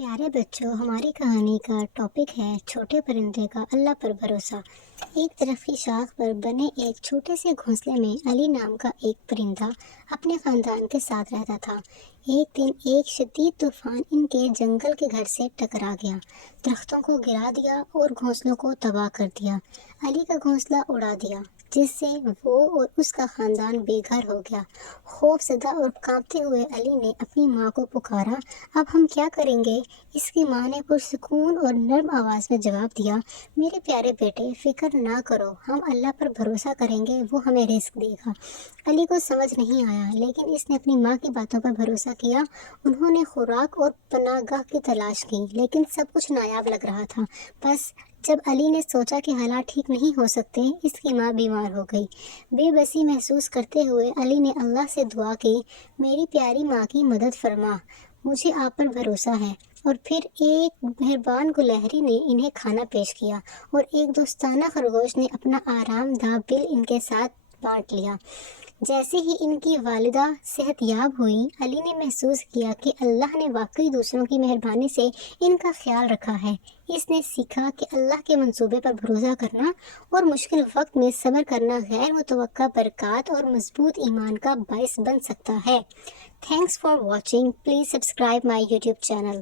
پیارے بچوں، ہماری کہانی کا ٹاپک ہے چھوٹے پرندے کا اللہ پر بھروسہ۔ ایک درخت کی شاخ پر بنے ایک چھوٹے سے گھونسلے میں علی نام کا ایک پرندہ اپنے خاندان کے ساتھ رہتا تھا۔ ایک دن ایک شدید طوفان ان کے جنگل کے گھر سے ٹکرا گیا، درختوں کو گرا دیا اور گھونسلوں کو تباہ کر دیا۔ علی کا گھونسلہ اڑا دیا، جس سے وہ اور اس کا خاندان بے گھر ہو گیا۔ خوف زدہ اور کانپتے ہوئے علی نے اپنی ماں کو پکارا۔ اب ہم کیا کریں گے؟ اس کی ماں نے پرسکون اور نرم آواز میں جواب دیا، میرے پیارے بیٹے، فکر نہ کرو، ہم اللہ پر بھروسہ کریں گے، وہ ہمیں رزق دے گا۔ علی کو سمجھ نہیں آیا، لیکن اس نے اپنی ماں کی باتوں پر بھروسہ کیا۔ انہوں نے خوراک اور پناہ گاہ کی تلاش کی، لیکن سب کچھ نایاب لگ رہا تھا۔ بس جب علی نے سوچا کہ حالات ٹھیک نہیں ہو سکتے، اس کی ماں بیمار ہو گئی۔ بے بسی محسوس کرتے ہوئے علی نے اللہ سے دعا کی، میری پیاری ماں کی مدد فرما، مجھے آپ پر بھروسہ ہے۔ اور پھر ایک مہربان گلہری نے انہیں کھانا پیش کیا اور ایک دوستانہ خرگوش نے اپنا آرام دہ بل ان کے ساتھ بانٹ لیا۔ جیسے ہی ان کی والدہ صحت یاب ہوئی، علی نے محسوس کیا کہ اللہ نے واقعی دوسروں کی مہربانی سے ان کا خیال رکھا ہے۔ اس نے سیکھا کہ اللہ کے منصوبے پر بھروسہ کرنا اور مشکل وقت میں صبر کرنا غیر متوقع برکات اور مضبوط ایمان کا باعث بن سکتا ہے۔ Thanks for watching. Please subscribe my YouTube channel.